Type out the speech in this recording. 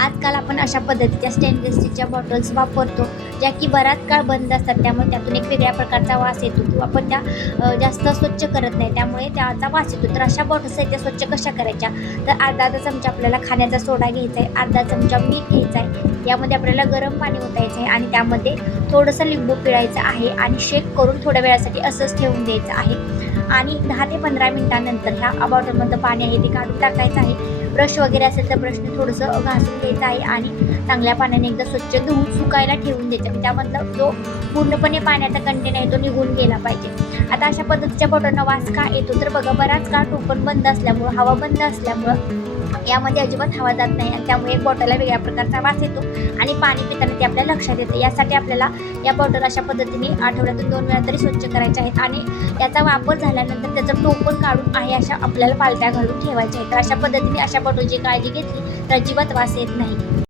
आजकाल आपण अशा पद्धतीच्या स्टेनलेस स्टीलच्या बॉटल्स वापरतो, ज्या की बराच काळ बंद असतात. त्यामुळे त्यातून एक वेगळ्या प्रकारचा वास येतो किंवा आपण त्या जास्त स्वच्छ करत नाही, त्यामुळे त्याचा वास येतो. तर अशा बॉटल्स आहेत त्या स्वच्छ कशा करायच्या, तर अर्धा चमचा आपल्याला खाण्याचा सोडा घ्यायचा आहे, अर्धा चमचा मीठ घ्यायचा आहे. यामध्ये आपल्याला गरम पाणी ओतायचं आहे आणि त्यामध्ये थोडंसं लिंबू पिळायचं आहे आणि शेक करून थोड्या वेळासाठी असंच ठेवून द्यायचं आहे. आणि 10 ते 15 मिनिटानंतर ह्या बॉटलमधलं पाणी आहे ते काढून टाकायचं आहे. ब्रश वगैरे असेल तर ब्रशने थोडंसं घासून घ्यायचं आहे आणि चांगल्या पाण्याने एकदा स्वच्छ धुवून सुकायला ठेवून द्यायचं. त्यामधला जो पूर्णपणे पाण्याचा कंटेन आहे तो निघून गेला पाहिजे. आता अशा पद्धतीच्या बॉटलना वास का येतो, तर बघा बराच काळ टोपण बंद असल्यामुळं, हवा बंद असल्यामुळं यामध्ये अजिबात हवा जात नाही आणि त्यामुळे एक बॉटलला वेगळ्या प्रकारचा वास येतो आणि पाणी पिताना ते आपल्या लक्षात येतं. यासाठी आपल्याला या बॉटल अशा पद्धतीने आठवड्यातून 2 वेळा तरी स्वच्छ करायच्या आहेत आणि याचा वापर झाल्यानंतर त्याचं टोपण काढून आहे अशा आपल्याला पालत्या घालून ठेवायच्या आहेत. तर अशा पद्धतीने अशा बॉटलची काळजी घेतली तर अजिबात वास येत नाही.